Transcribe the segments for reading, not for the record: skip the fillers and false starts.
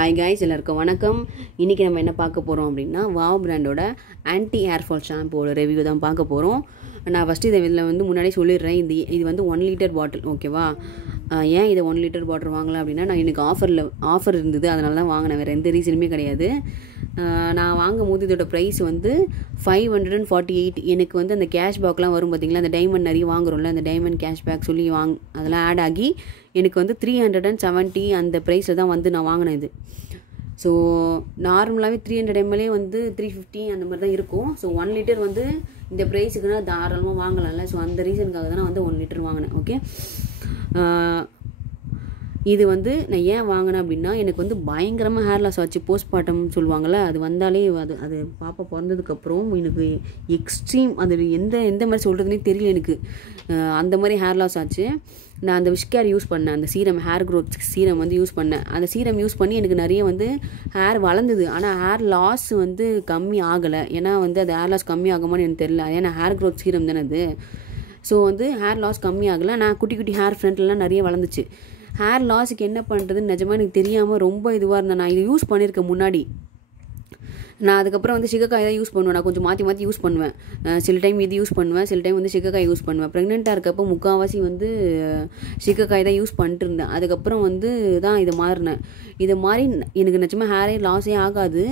Hi guys, எல்லாருக்கும் வணக்கம். இன்றைக்கி நம்ம என்ன பார்க்க போகிறோம் அப்படின்னா, வாவ் பிராண்டோட ஆன்டி ஹேர் ஃபால் ஷாம்புவோட ரிவ்யூ தான் பார்க்க போகிறோம். நான் ஃபஸ்ட்டு இதில் முன்னாடியே சொல்லிடுறேன், இது 1 லிட்டர் பாட்டில், ஓகேவா? ஏன் இதை 1 லிட்டர் பாட்டில் வாங்கலாம் அப்படின்னா, நான் எனக்கு ஆஃபர் இருந்தது, அதனால தான் வாங்கினேன். வேறு எந்த ரீசனுமே கிடையாது. நான் வாங்கும் போது இதோட ப்ரைஸ் 548. எனக்கு அந்த கேஷ்பேக்லாம் வரும் பார்த்திங்களா, அந்த டைமண்ட் நிறைய வாங்குறோம்ல, அந்த டைமண்ட் கேஷ்பேக் சொல்லி அதெல்லாம் ஆட் ஆகி எனக்கு 370 அந்த ப்ரைஸில் தான் நான் வாங்கினேன் இது. ஸோ நார்மலாகவே 300 ml 350 அந்த மாதிரி தான் இருக்கும். ஸோ 1 லிட்டர் இந்த ப்ரைஸுக்குன்னா தாராளமாக வாங்கலாம்ல. ஸோ அந்த ரீசனுக்காக தான் நான் 1 லிட்டர் வாங்கினேன். ஓகே, இது நான் ஏன் வாங்கினேன் அப்படின்னா, எனக்கு பயங்கரமாக ஹேர் லாஸ் ஆச்சு. போஸ்ட்மார்ட்டம் சொல்லுவாங்கள்ல, அது வந்தாலே அது பாப்பா பிறந்ததுக்கப்புறம் எனக்கு எக்ஸ்ட்ரீம், அது எந்த மாதிரி சொல்கிறதுனே தெரியல எனக்கு. அந்த மாதிரி ஹேர் லாஸ் ஆச்சு. நான் அந்த விஷ்கேர் யூஸ் பண்ணேன், அந்த serum, hair growth serum use பண்ணேன். அந்த சீரம் யூஸ் பண்ணி எனக்கு நிறைய ஹேர் வளர்ந்தது. ஆனால் ஹேர் லாஸ் கம்மி ஆகலை. ஏன்னா அது ஹேர் லாஸ் கம்மி ஆகுமான்னு எனக்கு தெரியல. ஏன்னா ஹேர் க்ரோத் சீரம் தானே அது. ஸோ ஹேர் லாஸ் கம்மி ஆகலை. நான் குட்டி ஹேர் ஃப்ரண்ட்லாம் நிறைய வளர்ந்துச்சு. ஹேர் லாஸுக்கு என்ன பண்ணுறதுன்னு நிஜமாக எனக்கு தெரியாமல் ரொம்ப இதுவாக இருந்தேன். நான் இது யூஸ் பண்ணியிருக்கேன் முன்னாடி. நான் அதுக்கப்புறம் சிகக்காய் தான் யூஸ் பண்ணுவேன். நான் கொஞ்சம் மாற்றி யூஸ் பண்ணுவேன். சில டைம் இது யூஸ் பண்ணுவேன், சில டைம் சிகக்காய் யூஸ் பண்ணுவேன். ப்ரெக்னெண்ட்டாக இருக்கப்போ முக்கால்வாசி சிகக்காய் தான் யூஸ் பண்ணிட்டு இருந்தேன். அதுக்கப்புறம் தான் இதை மாறினேன். இதை மாதிரி எனக்கு நிஜமாக ஹேரே லாஸே ஆகாது.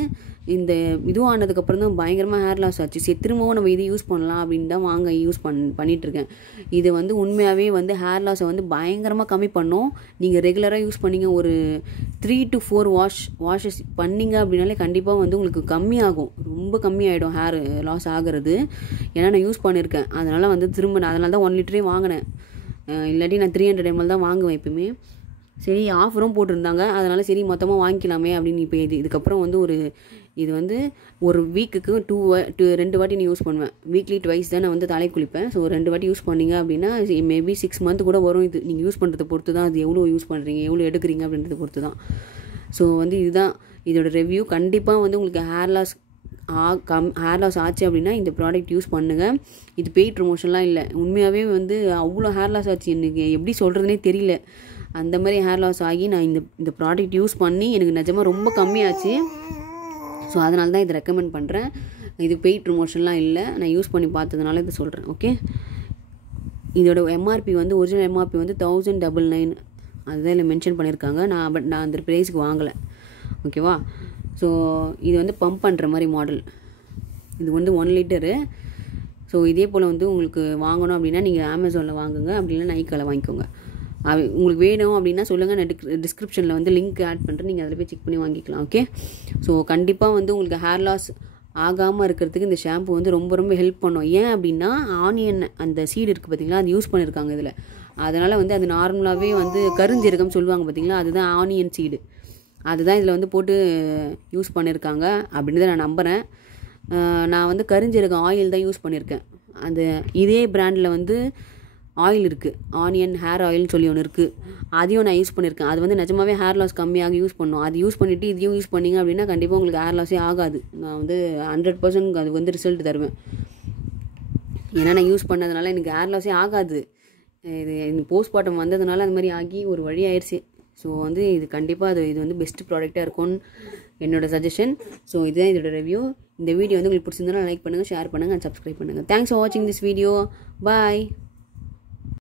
இந்த இதுவும் ஆனதுக்கப்புறம் தான் பயங்கரமாக ஹேர் லாஸ் ஆச்சு. சரி, திரும்பவும் நம்ம இது யூஸ் பண்ணலாம் அப்படின்னு தான் யூஸ் பண்ணிகிட்ருக்கேன். இது உண்மையாகவே ஹேர் லாஸை பயங்கரமாக கம்மி பண்ணோம். நீங்கள் ரெகுலராக யூஸ் பண்ணிங்க, ஒரு 3 to 4 வாஷஸ் பண்ணிங்க அப்படின்னாலே கண்டிப்பாக உங்களுக்கு கம்மியாகும். ரொம்ப கம்மியாயிடும் ஹேர் லாஸ் ஆகிறது. ஏன்னா நான் யூஸ் பண்ணியிருக்கேன். அதனால் அதனால தான் 1 லிட்டரே வாங்கினேன். இல்லாட்டி நான் 300 ml தான் வாங்குவேன் எப்பவுமே. சரி, ஆஃபரும் போட்டிருந்தாங்க, அதனால் சரி மொத்தமாக வாங்கிக்கலாமே அப்படின்னு. இப்போ இதுக்கப்புறம் இது ஒரு வீக்குக்கு 2 வாட்டி நான் யூஸ் பண்ணுவேன். வீக்லி 2 தான் நான் தலை குளிப்பேன். ஸோ 2 வாட்டி யூஸ் பண்ணிங்க அப்படின்னா மேபி 6 month கூட வரும். இது நீங்கள் யூஸ் பண்ணுறதை பொறுத்து தான், அது எவ்வளோ யூஸ் பண்ணுறீங்க, எவ்வளோ எடுக்கிறீங்க அப்படின்றத பொறுத்து தான். ஸோ இதுதான் இதோட ரிவ்யூ. கண்டிப்பாக உங்களுக்கு ஹேர் லாஸ் ஆச்சு அப்படின்னா இந்த ப்ராடக்ட் யூஸ் பண்ணுங்கள். இது பெய்ட் ப்ரொமோஷன்லாம் இல்லை. உண்மையாகவே அவ்வளோ ஹேர் லாஸ் ஆச்சு. எனக்கு எப்படி சொல்கிறதுனே தெரியல. அந்த மாதிரி ஹேர் லாஸ் ஆகி நான் இந்த ப்ராடக்ட் யூஸ் பண்ணி எனக்கு நிஜமாக ரொம்ப கம்மியாச்சு. ஸோ அதனால தான் இதை ரெக்கமெண்ட் பண்ணுறேன். இது பெய்ட் ப்ரொமோஷன்லாம் இல்லை, நான் யூஸ் பண்ணி பார்த்ததுனால இதை சொல்கிறேன். ஓகே, இதோட எம்ஆர்பி ஒரிஜினல் எம்ஆர்பி 1099. அதுதான் இதில் மென்ஷன் பண்ணியிருக்காங்க. நான் அந்த ப்ரைஸுக்கு வாங்கலை. ஓகேவா? ஸோ இது பம்ப் பண்ணுற மாதிரி மாடல். இது 1 லிட்டரு. ஸோ இதே போல் உங்களுக்கு வாங்கணும் அப்படின்னா நீங்கள் அமேசானில் வாங்குங்க, அப்படி இல்லைன்னா நைக்காவில் வாங்கிக்கோங்க. உங்களுக்கு வேணும் அப்படின்னா சொல்லுங்கள், நான் டிஸ்கிரிப்ஷனில் லிங்க் ஆட் பண்ணுறேன், நீங்கள் அதில் போய் செக் பண்ணி வாங்கிக்கலாம். ஓகே, ஸோ கண்டிப்பாக உங்களுக்கு ஹேர் லாஸ் ஆகாமல் இருக்கிறதுக்கு இந்த ஷாம்பு ரொம்ப ஹெல்ப் பண்ணும். ஏன் அப்படின்னா, ஆனியன் அந்த சீடு இருக்குது பார்த்தீங்களா, அது யூஸ் பண்ணியிருக்காங்க இதில். அதனால் அது நார்மலாகவே கருஞ்சீரகம் சொல்லுவாங்க பார்த்தீங்களா, அதுதான் ஆனியன் சீடு. அதுதான் இதில் போட்டு யூஸ் பண்ணியிருக்காங்க அப்படின்னு தான் நான் நம்புகிறேன். நான் கருஞ்சீரகம் ஆயில் தான் யூஸ் பண்ணியிருக்கேன். இதே பிராண்டில் ஆயில் இருக்குது, ஆனியன் ஹேர் ஆயில்னு சொல்லி ஒன்று இருக்குது. அதையும் நான் யூஸ் பண்ணியிருக்கேன். அது நிஜமாவே ஹேர் லாஸ் கம்மியாக யூஸ் பண்ணும். அது யூஸ் பண்ணிவிட்டு இதையும் யூஸ் பண்ணிங்க அப்படின்னா கண்டிப்பாக உங்களுக்கு ஹேர் லாஸே ஆகாது. நான் 100% அது ரிசல்ட் தருவேன். ஏன்னா நான் யூஸ் பண்ணதுனால எனக்கு ஹேர் லாஸே ஆகாது. இது போஸ்ட்மார்ட்டம் வந்ததுனால அந்த மாதிரி ஆகி ஒரு வழி ஆயிடுச்சு. ஸோ இது கண்டிப்பாக இது பெஸ்ட் ப்ராடக்டாக இருக்கும்னு என்னோடய சஜஷன். ஸோ இதுதான் இதோட ரிவ்யூ. இந்த வீடியோ உங்களுக்கு பிடிச்சிருந்தா லைக் பண்ணுங்கள், ஷேர் பண்ணுங்கள், சப்ஸ்கிரைப் பண்ணுங்கள். தேங்க்ஸ் ஃபார் வாட்சிங் திஸ் வீடியோ. பாய்.